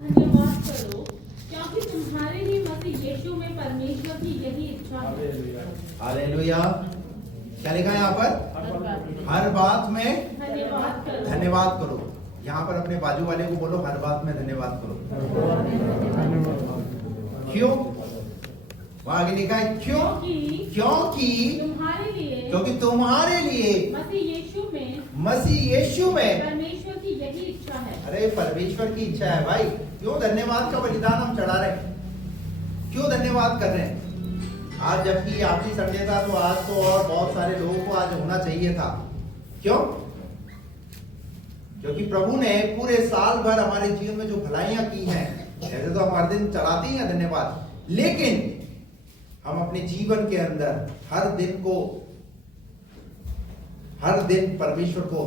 धन्यवाद करो क्योंकि तुम्हारे ही मसीह यीशु में परमेश्वर की यही इच्छा है। हालेलुया। क्या लिखा है यहाँ पर? हर बात में धन्यवाद करो। धन्यवाद करो। यहाँ पर अपने बाजू वाले को बोलो, हर बात में धन्यवाद करो। क्यों? वहां आगे लिखा है क्यों? क्योंकि तुम्हारे लिए मसीह यीशु में परमेश्वर की यही इच्छा है। अरे परमेश्वर की इच्छा है भाई। क्यों धन्यवाद का बलिदान हम चढ़ा रहे हैं? क्यों धन्यवाद कर रहे हैं? आज जबकि आखिरी संडे था तो आज तो और बहुत सारे लोगों को आज होना चाहिए था। क्यों? क्योंकि प्रभु ने पूरे साल भर हमारे जीवन में जो भलाइयां की हैं, ऐसे तो हम हर दिन चलाते ही हैं धन्यवाद, लेकिन हम अपने जीवन के अंदर हर दिन परमेश्वर को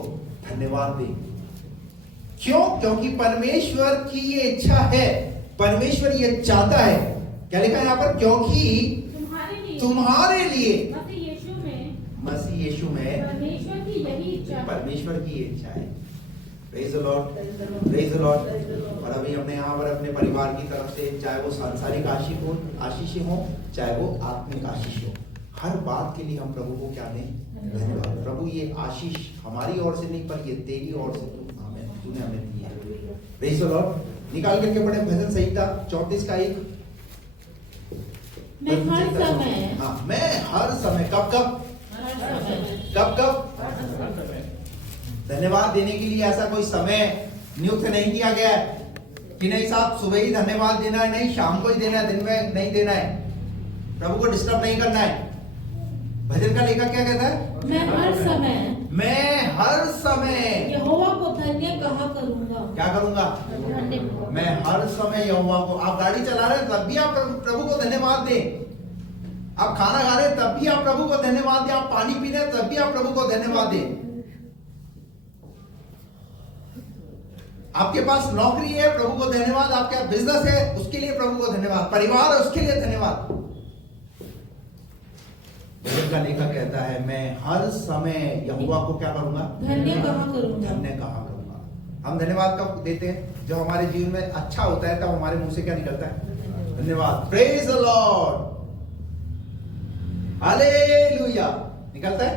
धन्यवाद दें। क्यों? क्योंकि परमेश्वर की ये इच्छा है, परमेश्वर ये चाहता है। क्या लिखा है यहाँ पर? क्योंकि तुम्हारे लिए मसीह यीशु में परमेश्वर की यही इच्छा है। Praise the Lord, praise the Lord. और अभी हमने यहाँ पर अपने परिवार की तरफ से, चाहे वो सांसारिक आशीष हो, चाहे वो आत्मिक आशीष हो, हर बात के लिए हम प्रभु को क्या दें? धन्यवाद। प्रभु ये आशीष हमारी ओर से नहीं, पर ये तेरी ओर से तूने हमें दी है। Praise the Lord. निकाल करके पढ़े भजन संहिता 34 का 1। मैं हर समय, हाँ, मैं हर समय, कब धन्यवाद देने के लिए ऐसा कोई समय नियुक्त नहीं किया गया है कि नहीं साहब सुबह ही धन्यवाद देना है, नहीं शाम को ही देना है, दिन में नहीं देना है। प्रभु को डिस्टर्ब नहीं करना है। भजन का लेखक क्या कहता है? मैं हर समय यहोवा को धन्य कहा करूंगा। क्या करूंगा? मैं हर समय यहोवा को। आप गाड़ी चला रहे हैं तब भी आप प्रभु को धन्यवाद दें। आप खाना खा रहे हैं तब भी आप प्रभु को धन्यवाद दें। आप पानी पी रहे हैं तब भी आप प्रभु को धन्यवाद दें। आपके पास नौकरी है, प्रभु को धन्यवाद। आपका बिजनेस है, उसके लिए प्रभु को धन्यवाद। परिवार है, उसके लिए धन्यवाद। भजन का लेखक कहता है मैं हर समय यहोवा को क्या करूंगा? धन्य कहा करूंगा। हम धन्यवाद कब देते हैं? जब हमारे जीवन में अच्छा होता है तब हमारे मुंह से क्या निकलता है? धन्यवाद। प्रेज द लॉर्ड, हालेलुया निकलता है।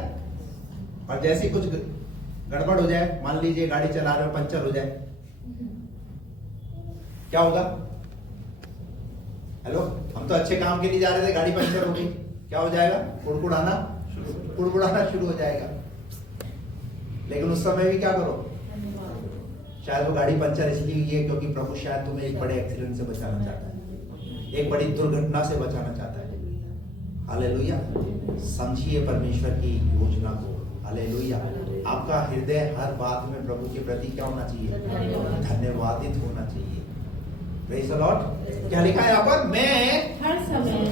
और जैसे कुछ गड़बड़ हो जाए, मान लीजिए गाड़ी चला रहे हो, पंचर हो जाए, क्या होगा? हेलो, हम तो अच्छे काम के लिए जा रहे थे, गाड़ी पंचर हो गई, क्या हो जाएगा? कुड़कुड़ाना शुरू हो जाएगा। लेकिन उस समय भी क्या करो? शायद वो गाड़ी पंचर इसलिए हुई है क्योंकि प्रभु शायद तुम्हें एक बड़े एक्सीडेंट से बचाना चाहता है, एक बड़ी दुर्घटना से बचाना चाहता है। हालेलुया। समझिए परमेश्वर की योजना को। हालेलुया। आपका हृदय हर बात में प्रभु के प्रति क्या होना चाहिए? धन्यवादित होना चाहिए। Praise the Lord. क्या लिखा है यहाँ पर? मैं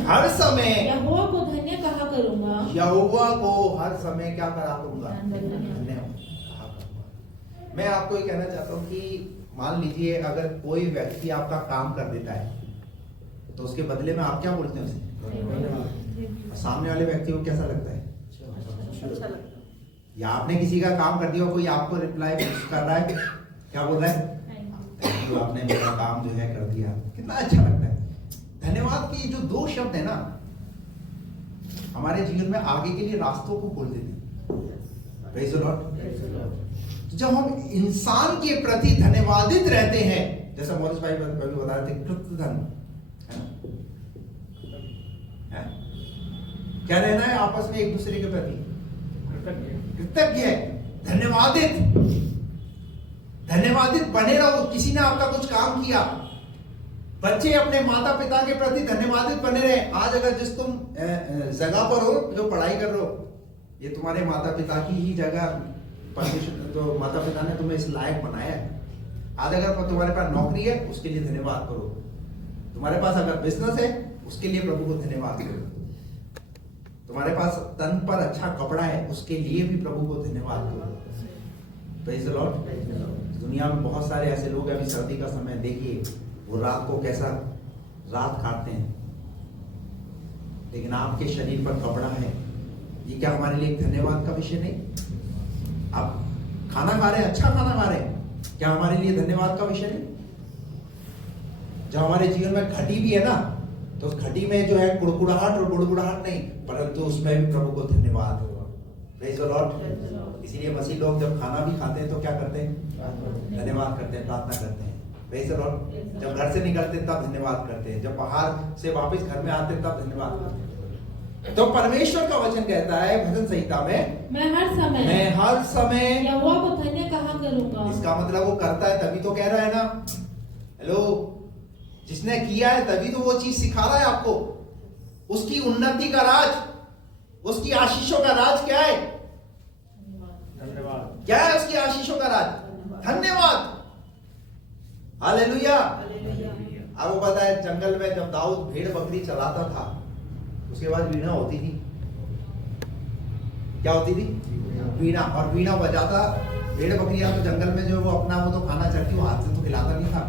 हर समय यहोवा को धन्य कहा करूंगा। यहोवा को हर समय क्या करा करूंगा? धन्य कहा करूंगा। मैं आपको ये कहना चाहता हूँ कि मान लीजिए अगर कोई व्यक्ति आपका काम कर देता है तो उसके बदले में आप क्या बोलते हैं उसे? सामने वाले व्यक्ति को कैसा लगता है? अच्छा लगता है। या आपने किसी का काम कर दिया, कोई आपको रिप्लाई कर रहा है, क्या बोल रहा है? तो आपने मेरा काम जो है कर दिया, कितना अच्छा लगता है। धन्यवाद की जो दो शब्द है ना, हमारे जीवन में आगे के लिए रास्तों को खोल देते हैं। Praise the Lord. जब हम इंसान के प्रति धन्यवादित रहते हैं, जैसा मौलिस भाई बता रहे थे, कृतज्ञ है, क्या रहना है आपस में एक दूसरे के प्रति? कृतज्ञ, धन्यवादित बने रहो। किसी ने आपका कुछ काम किया, बच्चे अपने माता पिता के प्रति धन्यवादित बने रहे। आज अगर जिस तुम जगह पर हो, जो पढ़ाई कर रहे हो, ये तुम्हारे माता पिता की ही जगह, परमेश्वर तो माता पिता ने तुम्हें इस लायक बनाया है। आज अगर तुम्हारे पास नौकरी है, उसके लिए धन्यवाद करो। तुम्हारे पास अगर बिजनेस है, उसके लिए प्रभु को धन्यवाद करो। तुम्हारे पास तन पर अच्छा कपड़ा है, उसके लिए भी प्रभु को धन्यवाद करो। Praise the Lord. दुनिया में बहुत सारे ऐसे लोग हैं, अभी सर्दी का समय देखिए, वो रात को कैसा रात काटते हैं, लेकिन आपके शरीर पर कपड़ा है, ये क्या हमारे लिए एक धन्यवाद का विषय नहीं? आप खाना खा रहे हैं, अच्छा खाना खा रहे हैं, क्या हमारे लिए धन्यवाद का विषय नहीं? जब हमारे जीवन में घटी भी है ना, तो उस घटी में जो है कुड़कुड़ाहट और गुड़गुड़ाहट नहीं, परंतु उसमें भी प्रभु को धन्यवाद होगा। Praise the Lord. इसीलिए मसीह लोग जब खाना भी खाते हैं तो क्या करते हैं? धन्यवाद करते हैं, प्रार्थना करते हैं। Praise the Lord. जब घर से निकलते हैं तब धन्यवाद करते हैं, जब बाहर से वापस घर में आते हैं तब धन्यवाद करते हैं। तो परमेश्वर का वचन कहता है भजन संहिता में, मैं हर समय यहोवा को धन्य कहा करूंगा। इसका मतलब वो करता है तभी तो कह रहा है ना। हेलो, जिसने किया है तभी तो वो चीज सिखा रहा है आपको। उसकी उन्नति का राज, उसकी आशीषों का राज क्या है? धन्यवाद। क्या है उसकी आशीषों का राज? धन्यवाद। हालेलुया। आपको पता है जंगल में जब दाऊद भेड़ बकरी चलाता था, उसके बाद वीणा होती थी। क्या होती थी? वीणा। और वीणा बजाता, भेड़ बकरियां तो जंगल में जो वो अपना वो तो खाना चलती, वो हाथ से तो खिलाता नहीं था।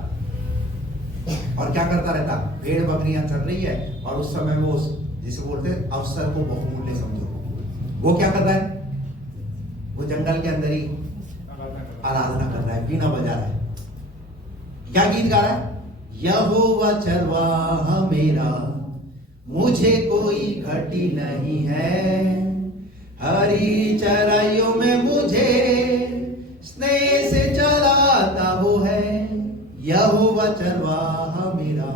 और क्या करता रहता? भेड़ बकरियां चल रही है और उस समय वो जिसे बोलते हैं अवसर को बहुमूल्य समझो, वो क्या कर रहा है? वो जंगल के अंदर ही आराधना कर रहा है, वीणा बजा रहा है। क्या गीत गा रहा है? यहोवा चरवाहा मेरा, मुझे कोई घटी नहीं है, हरी चराइयों में मुझे स्नेह से चलाता वो है, यहोवा चरवाहा मेरा।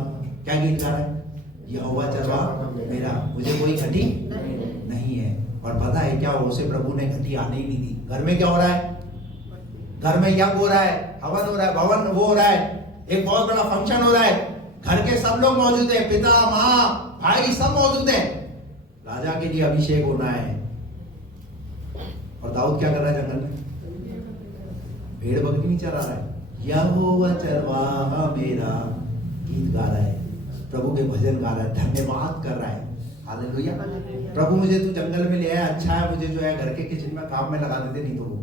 क्या गीत गा रहा है? यहोवा चरवाहा मेरा, मुझे कोई घटी नहीं है। और पता है क्या, उसे प्रभु ने घटी आने ही नहीं दी। घर में क्या हो रहा है? घर में यज्ञ हो रहा है, हवन हो रहा है, भवन वो हो रहा है, एक बहुत बड़ा फंक्शन हो रहा है, घर के सब लोग मौजूद हैं, पिता माँ भाई सब मौजूद हैं, राजा के लिए अभिषेक होना है। और दाऊद क्या कर रहा है जंगल में? भेड़ बकरी नहीं चरा रहा है, यहोवा चरवाहा मेरा गीत गा रहा है, प्रभु के भजन गा रहा है, धन्यवाद कर रहा है। हालेलुया। प्रभु मुझे तू जंगल में ले आया, अच्छा है, मुझे जो है घर के किचन में काम में लगा देते, नहीं तो वो।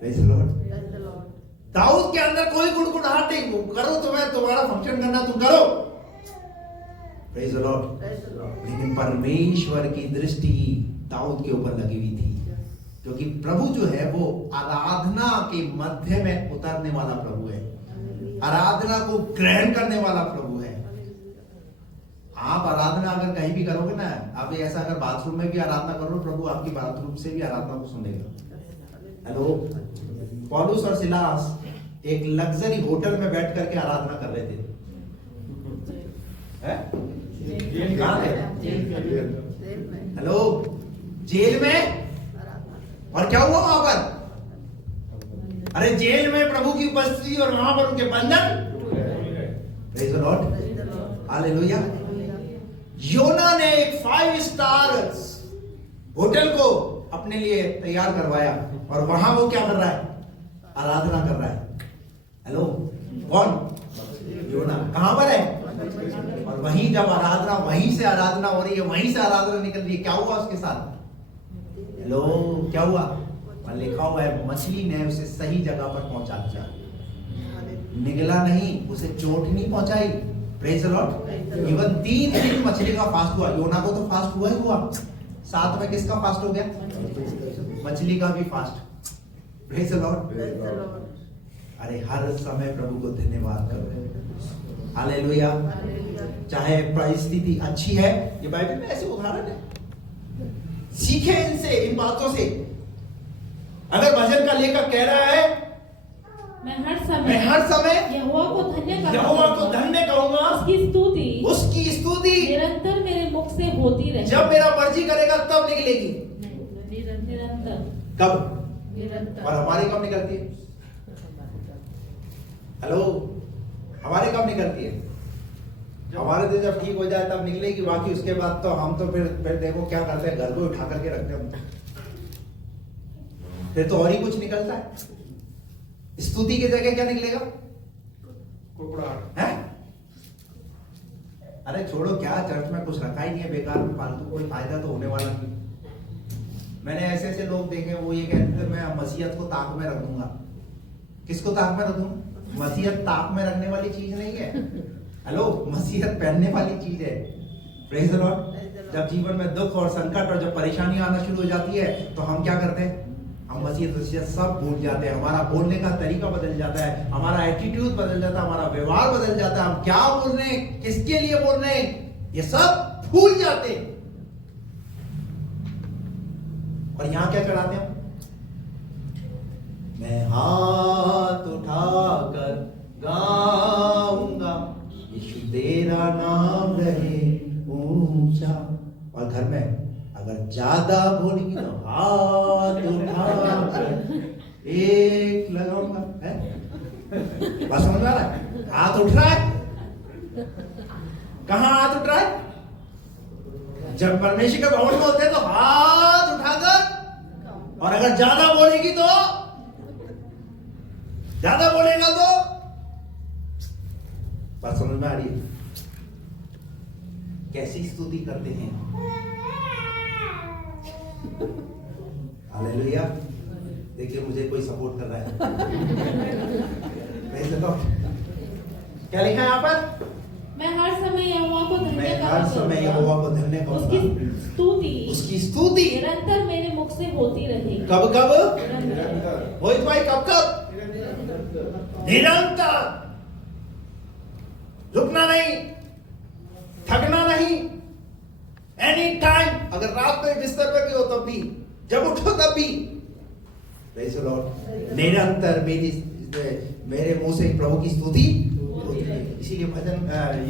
Praise the Lord. दाऊद के अंदर कोई गुड़गुड़ाहट नहीं, करो तुम्हें तुम्हारा फंक्शन करना तुम करो। Praise the Lord. लेकिन परमेश्वर की दृष्टि दाऊद के ऊपर लगी हुई थी, क्योंकि प्रभु जो है वो आराधना के मध्य में उतरने वाला प्रभु है, आराधना को ग्रहण करने वाला प्रभु है। आप आराधना अगर कहीं भी करोगे ना, आप ऐसा अगर बाथरूम में भी आराधना करो, प्रभु आपकी बाथरूम से भी आराधना को सुनेगा। हेलो, पौलुस और सिलास एक लग्जरी होटल में बैठ करके आराधना कर रहे थे। कहाँ थे? हेलो, जेल में। और क्या हुआ वहां पर? अरे जेल में प्रभु की उपस्थिति और वहां पर उनके बंधन। Praise the Lord. हालेलुया। योना ने एक 5 स्टार होटल को अपने लिए तैयार करवाया और वहां वो क्या कर रहा है? आराधना कर रहा है। हेलो, कौन? योना। कहां पर है? और वहीं जब आराधना, वहीं से आराधना हो रही है, वहीं से आराधना निकल रही है, क्या हुआ उसके साथ? हेलो, क्या हुआ? लिखा हुआ है मछली ने उसे सही जगह पर पहुंचा दिया, निगला नहीं, उसे चोट नहीं पहुंचाई। Praise the Lord. इवन 3 दिन मछली का फास्ट हुआ। योना को तो फास्ट हुआ ही हुआ, साथ में किसका फास्ट हो गया? मछली का भी फास्ट। Praise the Lord. अरे हर समय प्रभु को धन्यवाद करो। हालेलुया। चाहे परिस्थिति अच्छी है, ये बाइबल में ऐसे उदाहरण है, सीखे इनसे, इन बातों से। अगर भजन का लेखक कह रहा है मैं हर समय यहोवा को धन्य कहूंगा, उसकी स्तुति निरंतर मेरे मुख से होती रहे। जब मेरा मर्जी करेगा तब निकलेगी। निरंतर। कब? निरंतर। और हमारी कब निकलती है? हेलो, हमारी कब निकलती है? हमारे तो जब ठीक हो जाए तब निकलेगी, बाकी उसके बाद तो हम तो फिर देखो क्या करते हैं, घर को उठा करके रखते हैं, फिर तो और ही कुछ निकलता है। स्तुति की जगह क्या निकलेगा? कुड़कुड़ाहट है। अरे छोड़ो, क्या चर्च में कुछ रखा ही नहीं है, बेकार में फालतू, कोई फायदा तो होने वाला नहीं। मैंने ऐसे ऐसे लोग देखे, वो ये कहते थे मैं मसीहत को ताक में रख दूंगा। किसको ताक में रख दूंगा? मसीहत ताक में रखने वाली चीज नहीं है। हेलो, मसीहत पहनने वाली चीज है। Praise the Lord. जब जीवन में दुख और संकट और जब परेशानी आना शुरू हो जाती है तो हम क्या करते हैं? हम मसीह वसीयत सब भूल जाते हैं, हमारा बोलने का तरीका बदल जाता है, हमारा एटीट्यूड बदल जाता है, हमारा व्यवहार बदल जाता है, हम क्या बोल रहे हैं, किसके लिए बोल रहे हैं, ये सब भूल जाते हैं। और यहां क्या चढ़ाते हैं? मैं हाथ उठाकर गाऊंगा यीशु तेरा नाम रहे ऊंचा। और घर में अगर ज्यादा बोलेगी तो हाथ उठाकर एक लगाऊंगा, है? बात समझ में आ रहा है? हाथ उठ रहा है, कहां हाथ उठ रहा है? जब परमेश्वर के भवन में होते हैं तो हाथ उठाकर, और अगर ज्यादा बोलेगी तो, ज्यादा बोलेगा तो, बात समझ में आ रही है? कैसी स्तुति करते हैं। हालेलुया। देखिए मुझे कोई सपोर्ट कर रहा है। क्या लिखा है यहाँ पर? मैं हर समय यहोवा को धन्य मैं हर समय यहोवा को धन्य उसकी करूंगा। स्तुति उसकी स्तुति निरंतर मेरे मुख से होती रहेगी। कब कब? निरंतर। मोहित भाई कब कब? निरंतर। रुकना नहीं, थकना नहीं, एनी टाइम। अगर रात में बिस्तर पे भी हो तब भी, जब उठो तब भी, प्रेज़ द लॉर्ड। निरंतर मेरे मुंह से प्रभु की स्तुति होती है। इसीलिए भजन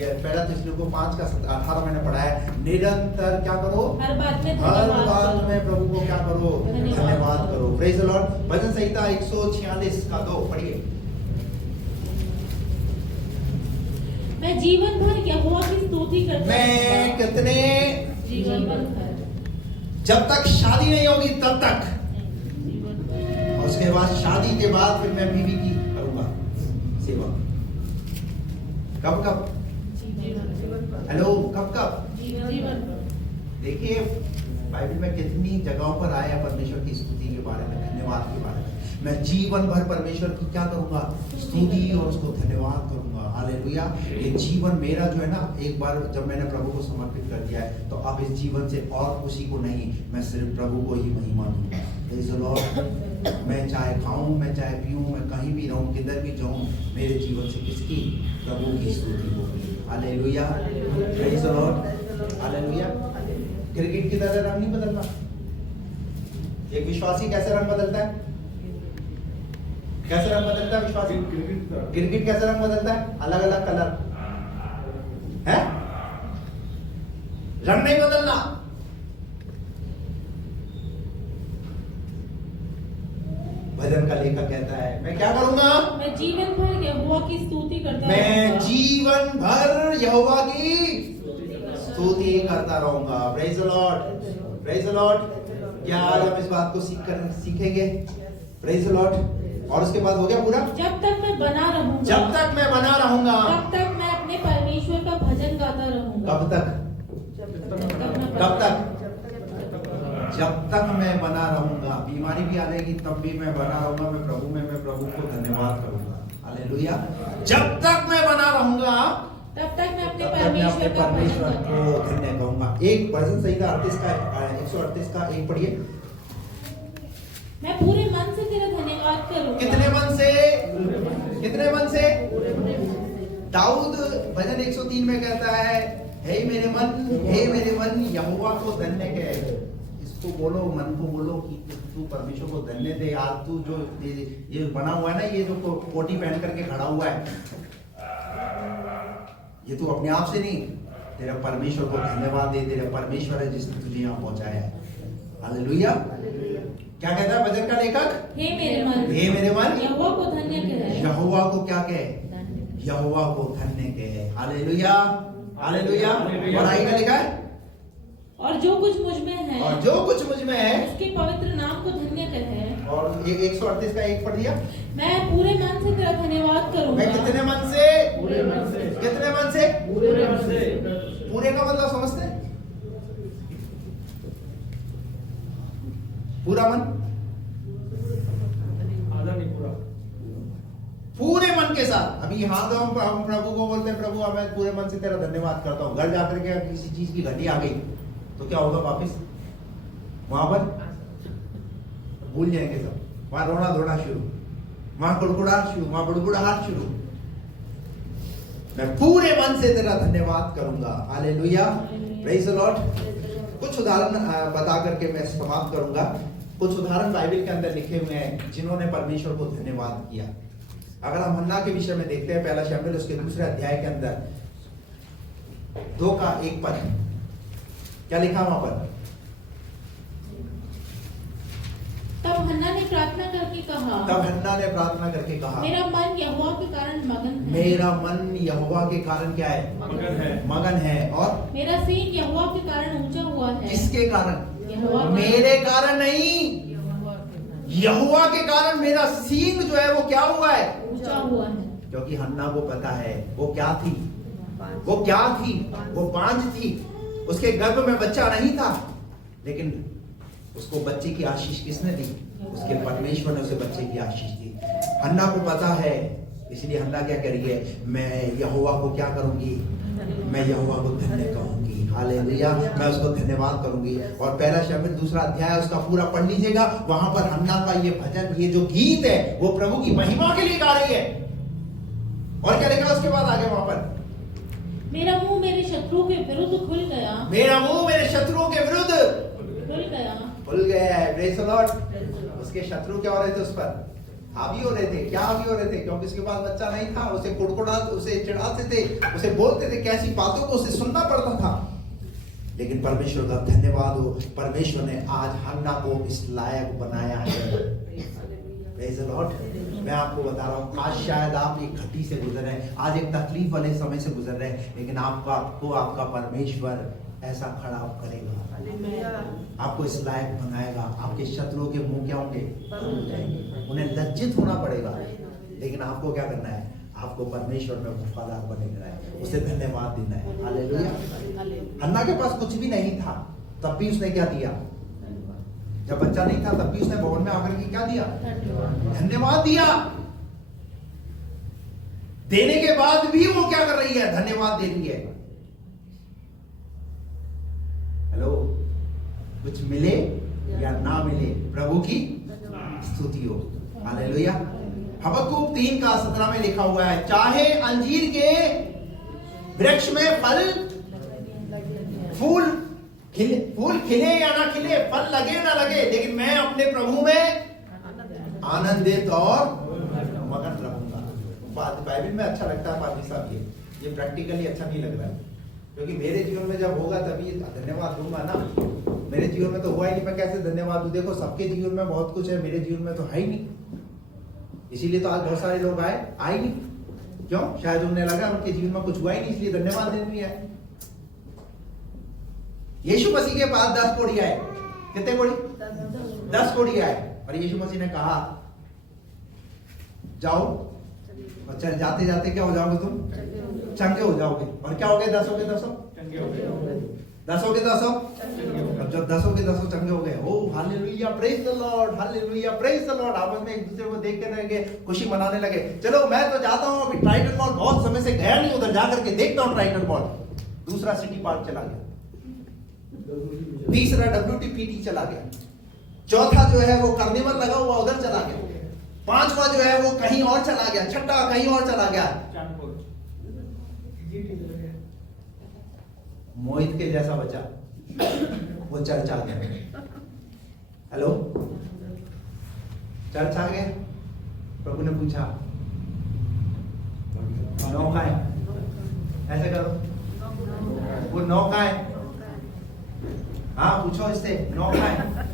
ये पहला थिस्सलुनीके 5 का 18 मैंने पढ़ा है, निरंतर क्या करो? हर बात में हर धन्यवाद बात करो। में प्रभु को क्या करो? धन्यवाद करो। Praise the Lord. भजन संहिता 146 का 2 पढ़िए। मैं जीवन भर यहोवा की स्तुति करता मैं कितने? जीवन भर जब तक शादी नहीं होगी तब तक, जीवन भर। और उसके बाद शादी के बाद फिर मैं बीवी की करूंगा सेवा। कब कब? हेलो, कब कब? जीवन भर। देखिए बाइबल में कितनी जगहों पर आया परमेश्वर की स्तुति के बारे में, धन्यवाद के बारे में। मैं जीवन भर परमेश्वर की क्या करूंगा? स्तुति और उसको धन्यवाद करूंगा। हालेलुया। ये जीवन मेरा जो है ना, एक बार जब मैंने प्रभु को समर्पित कर दिया है तो अब इस जीवन से और किसी को नहीं, मैं सिर्फ प्रभु को ही महिमा दूंगा। Praise the Lord. मैं चाहे खाऊं, मैं चाहे पीऊं, मैं कहीं भी रहूं, किधर भी जाऊं, मेरे जीवन से किसकी? प्रभु की स्तुति होगी। Hallelujah. Praise the Lord. Hallelujah. Cricket की तरह रंग नहीं बदलता। एक विश्वासी कैसे रंग बदलता है? कैसे रंग बदलता है विश्वासी? क्रिकेट कैसे रंग बदलता है? अलग अलग कलर है, रंग नहीं बदलना। भजन का लेखक कहता है, मैं क्या करूंगा? मैं जीवन भर यहोवा की स्तुति करता मैं रहूंगा। जीवन भर यहोवा की स्तुति करता रहूंगा। Praise the Lord. Praise the Lord. क्या आज हम इस बात को सीखेंगे? Praise the Lord. और उसके बाद हो गया पूरा। जब तक मैं बना रहूंगा, जब तक मैं बना रहूंगा, तब तक मैं अपने परमेश्वर का भजन गाता रहूंगा। कब तक? कब तक? जब तक मैं बना रहूंगा। बीमारी भी आ जाएगी तब भी मैं बना रहूंगा, मैं प्रभु को धन्यवाद करूंगा। हालेलुया। जब तक मैं बना रहूंगा तब तक मैं अपने तब तक मैं अपने परमेश्वर का भजन परमेश्वर गाता को रहूंगा। धन्य कहूंगा। एक भजन संहिता 138 का 1 पढ़िए। मैं पूरे मन से तेरा धन्यवाद करूंगा। कितने मन से? कितने मन से? दाऊद भजन 103 में कहता है, हे मेरे मन यहोवा को धन्य कह। इसको बोलो, मन को बोलो कि तू परमेश्वर को धन्य दे। आज तू जो ये बना हुआ है ना, ये जो कोटी पहन करके खड़ा हुआ है, ये तू अपने आप से नहीं, तेरे परमेश्वर को धन्यवाद दे। तेरे परमेश्वर है जिसने तुझे यहाँ पहुंचाया है। हालेलुया। क्या कहता है भजन का लेखक? हे मेरे मन, हे मेरे मन, यहोवा को धन्य कह। यहोवा को क्या कहे? यहोवा को धन्य कहे। हालेलुया। हालेलुया। और आगे का लिखा है, और जो कुछ मुझ में है, और जो कुछ मुझ में है, उसके पवित्र नाम को धन्य कहे। और 138 का 1 पढ़ दिया। मैं पूरे मन से तेरा धन्यवाद करूंगा। मैं कितने मन से? पूरे मन से। कितने मन से? पूरे मन से। पूरे का मतलब समझते हैं? पूरा मन, आधा नहीं पूरा। पूरे मन के साथ। अभी हाँ तो हम प्रभु को बोलते हैं, प्रभु मैं पूरे मन से तेरा धन्यवाद करता हूँ। घर जाकर के किसी चीज की घटी आ गई तो क्या होगा? वापिस वहां पर भूल जाएंगे सब। वहां रोना धोना शुरू, वहां कुड़कुड़ाहट शुरू, वहां बुड़बुड़ाहट शुरू। मैं पूरे मन से तेरा धन्यवाद करूंगा। Hallelujah, praise the Lord. कुछ उदाहरण बता करके मैं समाप्त करूंगा। कुछ उदाहरण बाइबल के अंदर लिखे हुए हैं जिन्होंने परमेश्वर को धन्यवाद किया। अगर हम हन्ना के विषय में देखते हैं, पहला शमूएल उसके दूसरे अध्याय के अंदर 2:1 क्या लिखा वहां पर? तब हन्ना ने प्रार्थना करके कहा, तब हन्ना ने प्रार्थना करके कहा, मेरा मन यहोवा के कारण मगन है। मेरा मन यहोवा के कारण क्या है? मगन है। मगन है। और मेरा सीन यहोवा के कारण ऊंचा हुआ है। किसके कारण? यहोवा के मेरे कारण नहीं, यहोवा के कारण मेरा सींग जो है वो क्या हुआ है? ऊंचा हुआ है। क्योंकि हन्ना को पता है वो क्या थी, वो क्या थी, वो बांझ थी, उसके गर्भ में बच्चा नहीं था, लेकिन उसको बच्चे की आशीष किसने दी? उसके परमेश्वर ने उसे बच्चे की आशीष दी। हन्ना को पता है, इसलिए हन्ना क्या कह रही है? मैं यहोवा को क्या करूंगी? मैं यहोवा को धन्य कहूंगी। हालेलुया, मैं उसको धन्यवाद करूंगी। और पहला शमूएल दूसरा अध्याय उसका पूरा पढ़ लीजिएगा। वहां पर हन्ना का ये भजन, ये जो गीत है वो प्रभु की महिमा के लिए गा रही है। और क्या लिखा उसके बाद आगे वहां पर? मेरा मुंह मेरे शत्रुओं के विरुद्ध खुल गया। मेरा मुंह मेरे शत्रुओं के विरुद्ध खुल गया। खुल गया है। Praise the Lord. उसके शत्रु क्या हो रहे थे? उस पर हावी हो रहे थे। क्या हावी हो रहे थे? क्योंकि उसके पास बच्चा नहीं था। उसे कुड़कुड़ा, उसे चिढ़ाते थे, उसे बोलते थे, कैसी बातों को उसे सुनना पड़ता था। लेकिन परमेश्वर का धन्यवाद हो, परमेश्वर ने आज हन्ना को इस लायक बनाया है। Praise the Lord. मैं आपको बता रहा हूँ, आज शायद आप एक घटी से गुजर रहे हैं, आज एक तकलीफ वाले समय से गुजर रहे हैं, लेकिन आपको आपका परमेश्वर ऐसा खड़ा करेगा, आपको इस लायक बनाएगा। आपके शत्रुओं के मुंह क्या होंगे? उन्हें लज्जित होना पड़ेगा, लेकिन आपको क्या करना है? आपको परमेश्वर में वफादार बने है, उसे धन्यवाद देना है। हालेलुया। हन्ना के पास कुछ भी नहीं था, तब भी उसने क्या दिया? जब बच्चा नहीं था तब भी उसने भवन में आकर के क्या दिया? धन्यवाद दिया। देने के बाद भी वो क्या कर रही है? धन्यवाद दे रही है। हेलो, कुछ मिले या ना मिले, प्रभु की स्तुति हो। हालेलुया। हबक्कूक 3:17 में लिखा हुआ है, चाहे अंजीर के वृक्ष में फूल खिले या ना खिले, फल लगे ना लगे, लेकिन मैं अपने प्रभु में आनंदित और मगन रहूंगा। बाइबल में अच्छा लगता है पादी साहब, ये प्रैक्टिकली अच्छा नहीं लग रहा है, क्योंकि मेरे जीवन में जब होगा तभी धन्यवाद दूंगा ना। मेरे जीवन में तो हुआ ही नहीं, मैं कैसे धन्यवाद दूं? देखो, सबके जीवन में बहुत कुछ है, मेरे जीवन में तो है ही नहीं। इसीलिए तो आज बहुत सारे लोग आए नहीं। क्यों? शायद उन्हें लगा उनके जीवन में कुछ हुआ ही नहीं, इसलिए धन्यवाद देने नहीं आए। यीशु मसीह के पास 10 कोढ़ी आए। कितने कोढ़ी? 10 कोढ़ी आए। और यीशु मसीह ने कहा, जाओ, और चल जाते जाते क्या हो जाओगे तुम? चंगे हो जाओगे। और क्या हो गए? 10 के 10 चंगे हो गए। 10 के 10। अब जब 10 के 10 चंगे हो गए, ओ hallelujah, praise the Lord, hallelujah, praise the Lord, आपस में एक दूसरे को देख के लगे, खुशी मनाने लगे। चलो मैं तो जाता हूँ, अभी ट्राइटन मॉल बहुत समय से गया नहीं, उधर जाकर के देखता हूँ ट्राइटन मॉल। दूसरा सिटी पार्क चला गया, तीसरा WTPT चला गया, चौथा जो है वो कार्निवल लगा हुआ उधर चला गया, पांचवा जो है वो कहीं और चला गया, छठा कहीं और चला गया। मोहित के जैसा बचा, वो चर्च आ गया। हेलो, चर्च आ गया। प्रभु ने पूछा, 9 का है? ऐसे करो, वो 9 का है? हाँ, पूछो इससे, 9 का है?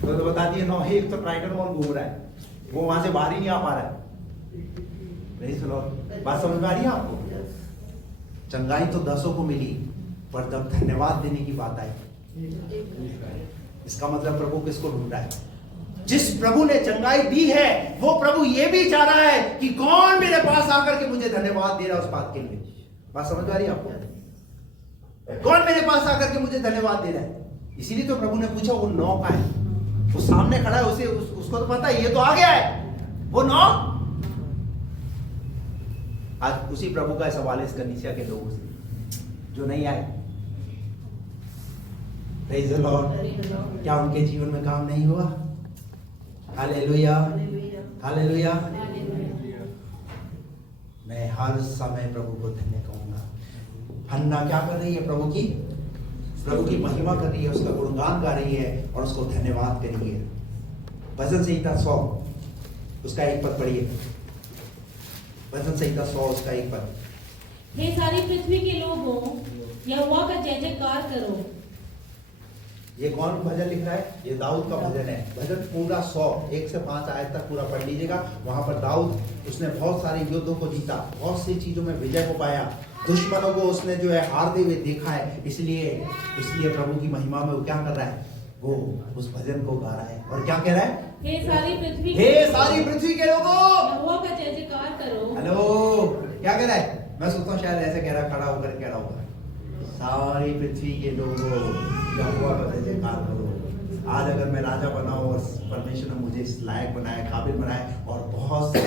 तो बता दिए 9 है। एक तो ट्राइटन मॉल घूम रहा है, वो वहां से बाहर ही नहीं आ पा रहा है। नहीं सुनो, बात समझ में आ रही है आपको? चंगाई तो 10 को मिली, पर जब धन्यवाद देने की बात आई, इसका मतलब प्रभु किसको ढूंढ रहा है? जिस प्रभु ने चंगाई दी है, वो प्रभु ये भी चाह रहा है कि कौन मेरे पास आकर के मुझे धन्यवाद दे रहा है उस बात के लिए। बात समझ में आ रही है आपको? कौन मेरे पास आकर के मुझे धन्यवाद दे रहा है? इसीलिए तो प्रभु ने पूछा, वो 9 का है? वो सामने खड़ा है, उसको तो पता है ये तो आ गया है, वो 9। आज उसी प्रभु का सवाल है इस कलीसिया के लोगों से जो नहीं आए। Praise the Lord. क्या उनके जीवन में काम नहीं हुआ? Hallelujah, hallelujah. मैं हर समय प्रभु को धन्य कहूंगा। हन्ना क्या कर रही है? प्रभु की महिमा कर रही है, उसका गुणगान गा रही है और उसको धन्यवाद कर रही है। भजन संहिता 100 उसका एक पद पढ़िए। भजन संहिता 100 उसका एक पद। हे सारी पृथ्वी के लोगों, यहोवा का जय जयकार करो। ये कौन भजन लिख रहा है? ये दाऊद का भजन है। भजन पूरा 100 1 से 5 आयत तक पूरा पढ़ लीजिएगा। वहां पर दाऊद उसने बहुत सारे युद्धों को जीता, बहुत सी चीजों में विजय को पाया, दुश्मनों को उसने जो है हारते हुए देखा है। इसलिए प्रभु की महिमा में वो क्या कर रहा है? वो उस भजन को गा रहा है और क्या कह रहा है? हे सारी पृथ्वी के लोगों, यहोवा का जय जयकार करो। हेलो, क्या कह रहा है? मैं सोचता हूँ शायद ऐसे कह रहा, खड़ा होकर कह रहा होगा, सारी पृथ्वी के लोगों, यहोवा का जय जयकार करो। आज अगर मैं राजा बना हूं और परमेश्वर ने मुझे इस लायक बनाया, काबिल बनाया और बहुत से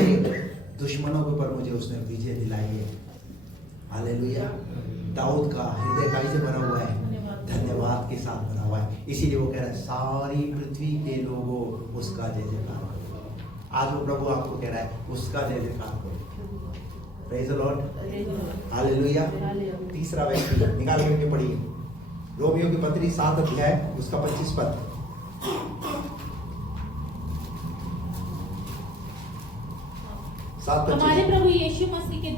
दुश्मनों के ऊपर मुझे उसने विजय दिलाई है। हालेलुया। दाऊद का हृदय काहे से भरा हुआ है? धन्यवाद के साथ भरा हुआ है। इसीलिए वो कह रहा है, सारी पृथ्वी के लोगों उसका जय जयकार करो। आज वो प्रभु आपको कह रहा है, उसका जय जयकार करो। Praise the Lord, hallelujah. तीसरा व्यक्ति निकाल करके पढ़िए, रोमियो की पत्री 7 अध्याय उसका 25 पद। हमारे प्रभु यीशु मसीह के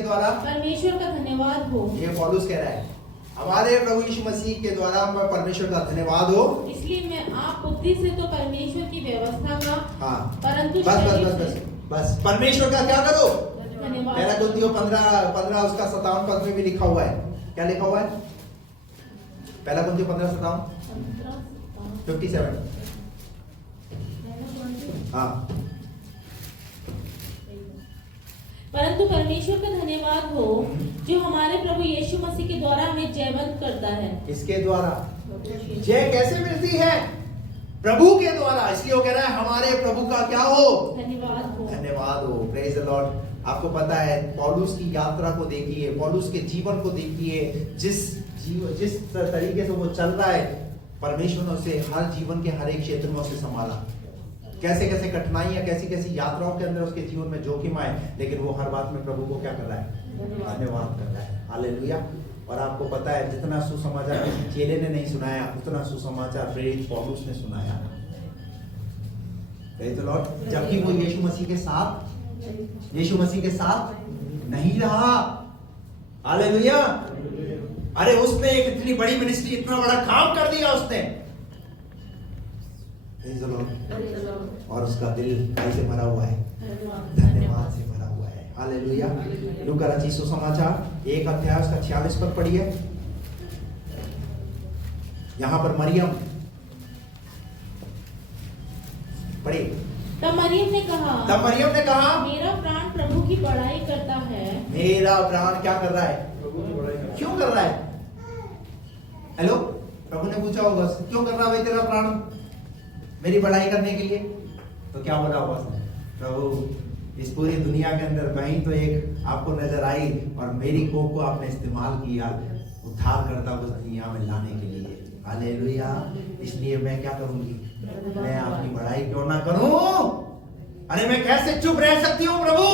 द्वारा परमेश्वर का धन्यवाद हो। ये पौलुस कह रहा है, हमारे प्रभु यीशु मसीह के द्वारा परमेश्वर का धन्यवाद हो। इसलिए मैं आप बुद्धि से तो परमेश्वर की व्यवस्था का, हाँ, परंतु बस परमेश्वर का क्या करो? धन्यवाद। पहला कुरिन्थियों 15 उसका 57 पद में भी लिखा हुआ है। क्या लिखा हुआ है? पहला कुरिन्थियों 15:57 57। हाँ, परंतु परमेश्वर का धन्यवाद हो जो हमारे प्रभु यीशु मसीह के द्वारा हमें जयवंत करता है। इसके द्वारा जय कैसे मिलती है? प्रभु के द्वारा। इसलिए वो कह रहा है, हमारे प्रभु का क्या हो? धन्यवाद हो, धन्यवाद हो। Praise the Lord. आपको पता है, पौलुस की यात्रा को देखिए, पौलुस के जीवन को देखिए, जिस तरीके से वो चल रहा है, परमेश्वर ने उसे हर जीवन के हर एक क्षेत्र में उसे संभाला। कैसे कैसे कठिनाइयां, कैसी कैसी यात्राओं के अंदर उसके जीवन में जोखिम आए, लेकिन वो हर बात में प्रभु को क्या कर रहा है? धन्यवाद कर रहा है। हालेलुया। और आपको पता है, जितना सुसमाचार किसी चेले ने नहीं सुनाया, उतना सुसमाचार प्रेरित पौलुस ने सुनाया। Praise the Lord. जबकि वो यीशु मसीह के साथ नहीं रहा। हालेलुया। अरे उसने एक इतनी बड़ी मिनिस्ट्री, इतना बड़ा काम कर दिया उसने, और उसका दिल कैसे भरा हुआ है? धन्यवाद से भरा हुआ है। हालेलुया। लूका रचित सुसमाचार 1 अध्याय उसका 46 पद पढ़िए। यहां पर मरियम पढ़िए। तब मरियम ने कहा, मेरा प्राण प्रभु की बड़ाई करता है। मेरा प्राण क्या कर रहा है? क्यों कर रहा है? हेलो, प्रभु ने पूछा होगा, क्यों कर रहा है तेरा प्राण मेरी बड़ाई करने के लिए? तो क्या बोला होगा उसने? प्रभु, इस पूरी दुनिया के अंदर मैं ही तो एक आपको नजर आई और मेरी कोख को आपने इस्तेमाल किया उद्धार करता उस दुनिया में लाने के लिए। हालेलुया। इसलिए मैं क्या करूंगी? मैं आपकी बड़ाई क्यों ना करूं? अरे मैं कैसे चुप रह सकती हूं प्रभु?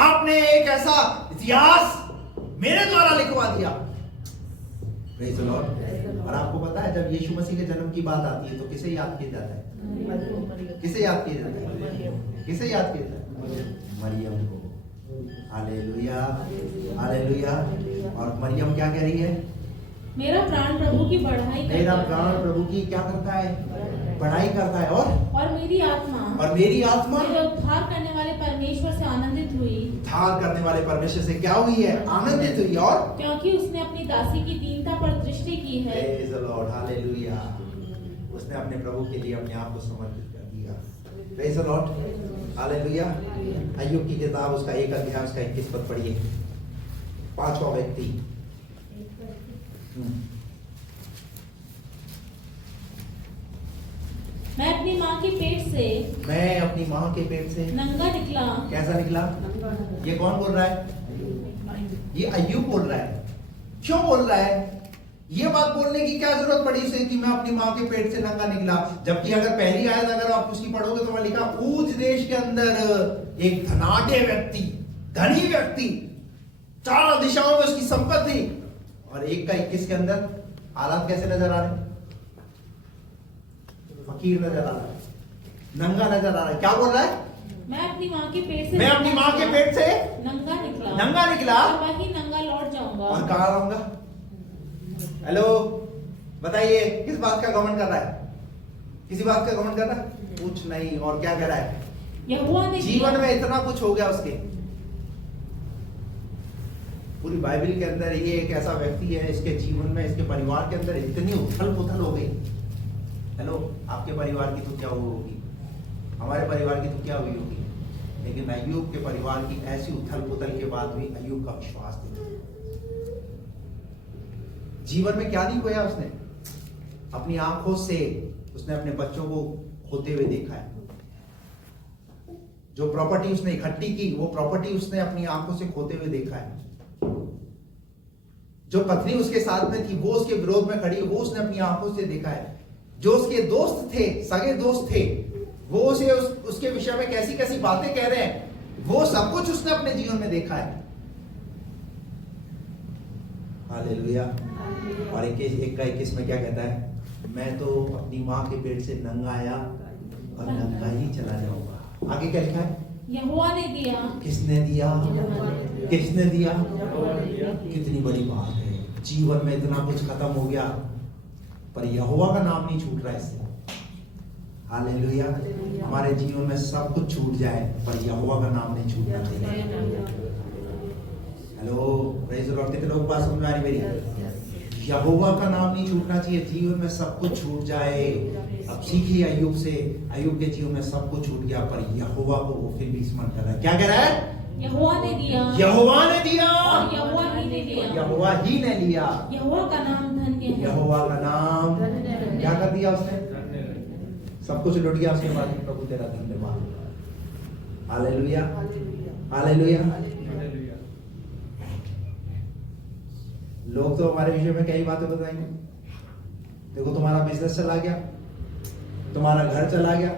आपने एक ऐसा इतिहास मेरे द्वारा लिखवा दिया। Praise the Lord. और आपको पता है, जब यीशु मसीह के जन्म की बात आती है तो किसे याद किया जाता है? किसे याद किया जाता है? किसे याद किया जाता है? मरियम को। Hallelujah, hallelujah. और मरियम क्या कह रही है? मेरा प्राण प्रभु की बढ़ाई करता है। मेरा प्राण प्रभु की क्या करता है? बढ़ाई करता है। और मेरी आत्मा मेरे उद्धार करने वाले परमेश्वर से आनंदित हुई। उद्धार करने वाले परमेश्वर से क्या हुई है? आनंदित हुई। और क्योंकि उसने अपनी दासी की दीनता पर दृष्टि की है। Praise the Lord. हालेलुया। उसने अपने प्रभु के लिए अपने आप को समर्पित कर दिया। Praise the Lord. हालेलुया। अय्यूब की किताब उसका 1 अध्याय उसका 21 पद पढ़िए। 5वां व्यक्ति। मैं अपनी माँ के पेट से नंगा निकला। कैसा निकला? ये कौन बोल रहा है? ये अय्यूब बोल रहा है। क्यों बोल रहा है? ये बात बोलने की क्या जरूरत पड़ी उसे कि मैं अपनी माँ के पेट से नंगा निकला? जबकि अगर पहली आयत अगर आप उसकी पढ़ोगे तो वहां लिखा ऊज देश के अंदर एक धनाढ्य व्यक्ति, धनी व्यक्ति, चारों दिशाओं में उसकी संपत्ति, और 1:21 के अंदर हालात कैसे नजर आ रहे? फकीर नजर आ रहा है, नंगा नजर आ रहा है। क्या बोल रहा है? मैं अपनी माँ के पेट से मैं अपनी माँ के पेट से नंगा निकला, नंगा निकला और वही नंगा लौट जाऊंगा। और कहाँ रहूंगा? हेलो, बताइए किस बात का घमंड कर रहा है? किसी बात का घमंड कर रहा है? कुछ नहीं। और क्या कह रहा है? यहोवा ने जीवन में इतना कुछ हो गया उसके। पूरी बाइबल के अंदर ये एक ऐसा व्यक्ति है, इसके जीवन में, इसके परिवार के अंदर इतनी उथल पुथल हो गई। हेलो, आपके परिवार की तो क्या हुई होगी, हमारे परिवार की तो क्या हुई होगी, लेकिन अय्यूब के परिवार की ऐसी उथल पुथल के बाद भी अय्यूब का विश्वास नहीं। जीवन में क्या नहीं खोया उसने? अपनी आंखों से उसने अपने बच्चों को खोते हुए देखा है। जो प्रॉपर्टी उसने इकट्ठी की, वो प्रॉपर्टी उसने अपनी आंखों से खोते हुए देखा है। जो पत्नी उसके साथ में थी, वो उसके विरोध में खड़ी, वो उसने अपनी आंखों से देखा है। जो उसके दोस्त थे, सगे दोस्त थे, वो उसे उसके विषय में कैसी कैसी बातें कह रहे हैं, वो सब कुछ उसने अपने जीवन में देखा है। हालेलुया। और 1:21 में क्या कहता है? मैं तो अपनी माँ के पेट से नंगा आया और नंगा ही चला जाऊंगा। आगे क्या लिखा है? यहोवा ने दिया। किसने दिया? किसने दिया? यहोवा ने दिया। कितनी बड़ी बात है। जीवन में इतना कुछ खत्म हो गया, पर यहोवा का नाम नहीं छूट रहा है इससे। हालेलुया। हमारे जीवन में सब कुछ छूट जाए, पर यहोवा का नाम नहीं छूटना चाहिए। Hello, praise the Lord. कितने लोग बात समझ में आ रही मेरी? यहोवा का नाम नहीं छूटना चाहिए। जीवन में सब कुछ छूट जाए। अब सीखिए अय्यूब से। अय्यूब के जीवन में सब कुछ छूट गया, पर यहोवा को वो फिर भी स्मरण कर रहा है। क्या कह रहा है? यहोवा ने दिया। यहोवा ने दिया और यहोवा ही ने लिया। यहोवा ही ने लिया। यहोवा का नाम धन्य है। यहोवा का नाम क्या कर दिया उसने? सब कुछ लुट गया उसके बाद। प्रभु तेरा धन्यवाद। Hallelujah, hallelujah. लोग तो हमारे विषय में कई बातें बताएंगे। देखो, तुम्हारा बिजनेस चला गया, तुम्हारा घर चला गया,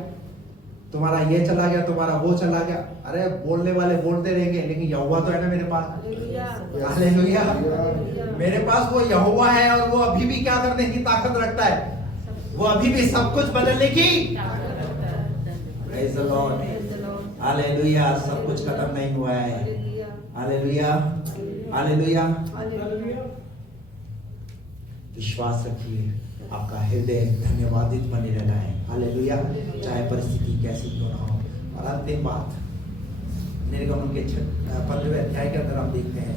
तुम्हारा ये चला गया, तुम्हारा वो चला गया। अरे, बोलने वाले बोलते रहेंगे, लेकिन यहोवा तो है ना मेरे पास। हालेलुया। मेरे पास वो यहोवा है, और वो अभी भी क्या करने की ताकत रखता है? वो अभी भी सब कुछ बदलने की। Praise the Lord. हालेलुया। सब कुछ खत्म नहीं हुआ है। Hallelujah, hallelujah. विश्वास रखिए, आपका हृदय धन्यवादित बने रहना है। हालेलुया। चाहे परिस्थिति कैसी क्यों ना हो। और अंतिम बात, निर्गमन के 15वें अध्याय के अंदर हम देखते हैं,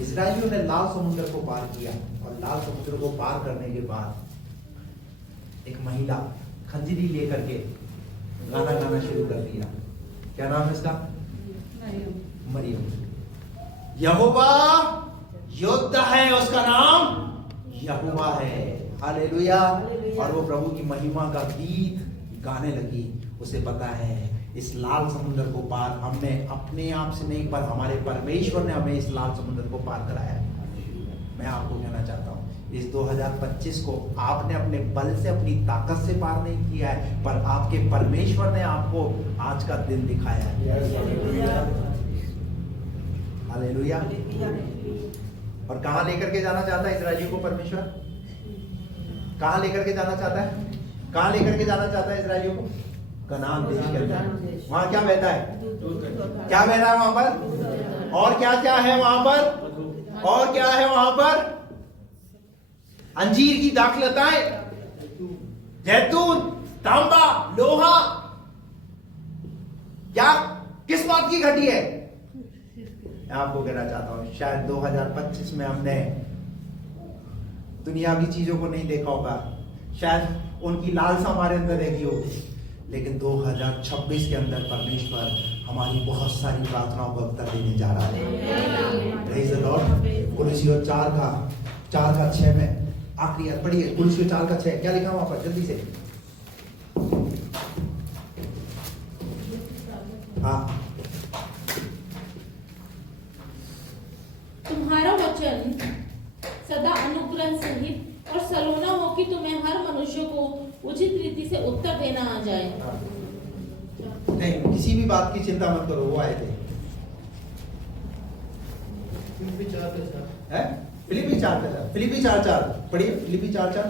इस्राएलियों ने लाल समुद्र को पार किया, और लाल समुद्र को पार करने के बाद एक महिला खंजरी लेकर के गाना गाना शुरू कर दिया। क्या नाम है इसका? मरियम। यहोवा योद्धा है, उसका नाम यहोवा है। हालेलुया। और वो प्रभु की महिमा का गीत गाने लगी। उसे पता है इस लाल समुद्र को पार हमने अपने आप से नहीं, पर हमारे परमेश्वर ने हमें इस लाल समुद्र को पार कराया। मैं आपको कहना चाहता हूँ, इस 2025 को आपने अपने बल से, अपनी ताकत से पार नहीं किया है, पर आपके परमेश्वर ने आपको आज का दिन दिखाया है। हालेलुया। और कहां लेकर के जाना चाहता है इस्राएलियों को परमेश्वर? कहां लेकर के जाना चाहता है? कहां लेकर के जाना चाहता है इस्राएलियों को? कनान देश के अंदर। वहां क्या बहता है? क्या बह रहा है वहां पर? और क्या क्या है वहां पर? और क्या है वहां पर? अंजीर की दाखलताएं, जैतून, तांबा, लोहा। क्या किस बात की घटी है? आपको कहना चाहता हूं, शायद 2025 में हमने दुनियावी चीजों को नहीं देखा होगा, शायद उनकी लालसा हमारे अंदर रहेगी होगी, लेकिन 2026 के अंदर परमेश्वर हमारी बहुत सारी प्रार्थनाओं का उत्तर देने जा रहा है। Praise the Lord. कुलुस्सियों 4:6 में आखिरी याद पढ़िए। कुलुस्सियों 4:6 क्या लिखा वहां पर? जल्दी से। हाँ। तुम्हारा वचन सदा अनुग्रह सहित किसी भी बात की चिंता मत करो। वो आए थे हैं? फिलिपी 4:4 पढ़िए। फिलिपी 4:4।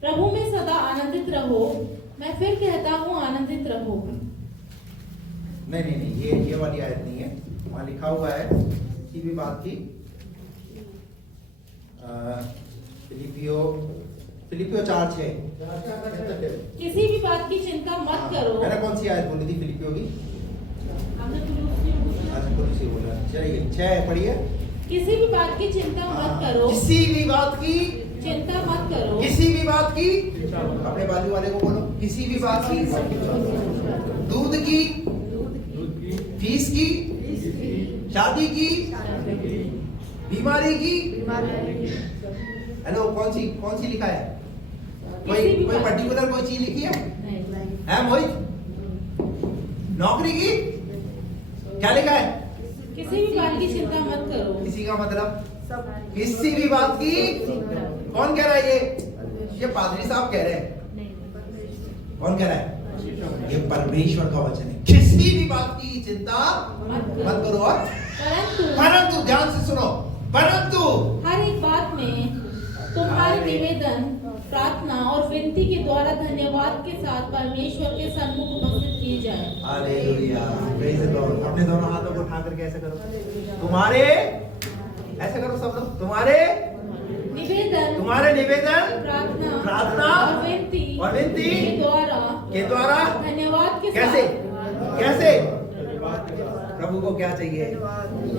प्रभु में सदा आनंदित रहो। मैं फिर कहता हूँ आनंदित रहो। नहीं, ये वाली आयत नहीं है। वहां लिखा हुआ है किसी भी बात की फिलिपियो 4:6। किसी भी बात की चिंता मत करो। मैंने कौन सी आयत बोली थी फिलिपियो की? हमने कुलूसी आज कौन सी बोला? चलिए 6 पढ़िए। किसी भी बात की चिंता मत करो। किसी भी बात की चिंता मत करो। किसी भी बात की, अपने बाजू वाले को बोलो, किसी भी बात की, दूध की, फीस की, शादी की, बीमारी की। हेलो, कौन सी लिखा है? कोई पर्टिकुलर कोई चीज लिखी है मोहित? नौकरी की क्या लिखा है? किसी भी बात की चिंता मत करो। किसी का मतलब किसी भी बात की। कौन कह रहा है? ये पादरी साहब कह रहे हैं। कौन कह रहा है? ये परमेश्वर का वचन है। किसी भी बात की चिंता मत करो। और परंतु ध्यान से सुनो, परंतु हर एक बात में तुम्हारे निवेदन, प्रार्थना और विनती के द्वारा धन्यवाद के साथ परमेश्वर के सन्मुख उपस्थित किए जाए। Hallelujah, praise the Lord. अपने दोनों हाथों को उठा करके ऐसे करो, तुम्हारे, ऐसे करो सब लोग, तुम्हारे निवेदन, प्रार्थना और विनती के द्वारा धन्यवाद के कैसे साथ। कैसे? प्रभु को क्या चाहिए?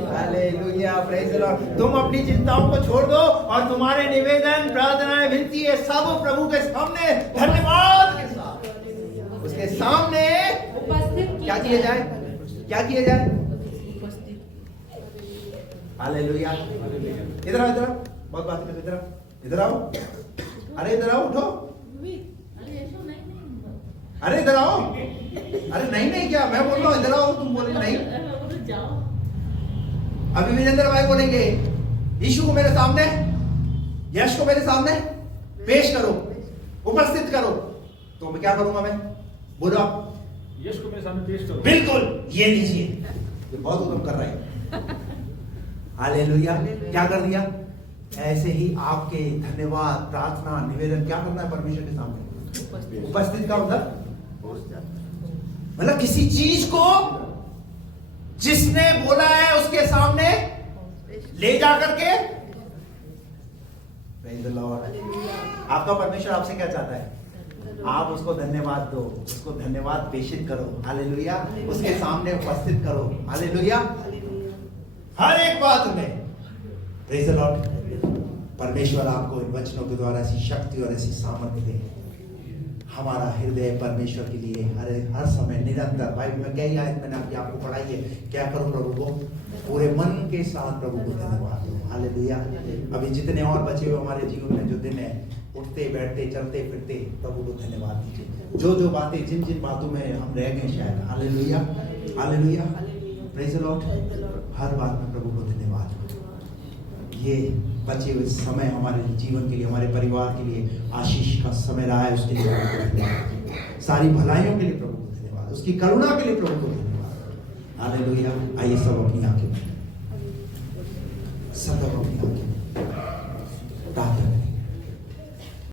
Hallelujah, praise the Lord. तुम अपनी चिंताओं को छोड़ दो और तुम्हारे निवेदन, प्रार्थनाएं, विनती ये सब प्रभु के सामने धन्यवाद के साथ उसके सामने उपस्थित क्या किया जाए? क्या किया जाए? हालेलुया। इधर आओ, बहुत बात कर, इधर आओ। अरे इधर आओ, उठो। अरे इधर आओ। अरे नहीं क्या मैं बोल रहा हूँ, इधर आओ। तुम बोल रहे नहीं। अभी विजेंद्र भाई बोलेंगे यीशु को मेरे सामने, यश को मेरे सामने पेश करो, उपस्थित करो। तो मैं क्या करूंगा? मैं बोलो आप, यश को मेरे सामने पेश करो। बिल्कुल, ये लीजिए। ये बहुत उत्तम कर रहे हैं। हालेलुया। क्या कर दिया? ऐसे ही आपके धन्यवाद, प्रार्थना, निवेदन क्या करना है परमेश्वर के सामने? उपस्थित का मतलब किसी चीज को जिसने बोला है उसके सामने ले जा करके। Praise the Lord. आपका परमेश्वर आपसे क्या चाहता है? आप उसको धन्यवाद दो, उसको धन्यवाद पेशित करो। हालेलुया। उसके सामने उपस्थित करो। हालेलुया। हर एक बात में। Praise the Lord. परमेश्वर आपको इन वचनों के द्वारा ऐसी शक्ति और ऐसी सामर्थ्य दे। हमारा हृदय परमेश्वर के लिए हर समय निरंतर। भाई मैं क्या ही आयत मैंने आपको पढ़ाई है, क्या करो? प्रभु को पूरे मन के साथ प्रभु को धन्यवाद दो। हालेलुया। अभी जितने और बचे हुए हमारे जीवन में जो दिन है, उठते बैठते चलते फिरते, प्रभु को धन्यवाद दीजिए। जो बातें, जिन बातों में हम रह गए शायद। Hallelujah, hallelujah, praise the Lord. हर बात में प्रभु को धन्यवाद। ये बचे हुए समय हमारे जीवन के लिए, हमारे परिवार के लिए आशीष का समय रहा है, उसके लिए प्रभु को धन्यवाद। सारी भलाइयों के लिए प्रभु को धन्यवाद, उसकी करुणा के लिए प्रभु को धन्यवाद। हालेलुया। आइए सब अपनी आंखें, सब अपनी आंखें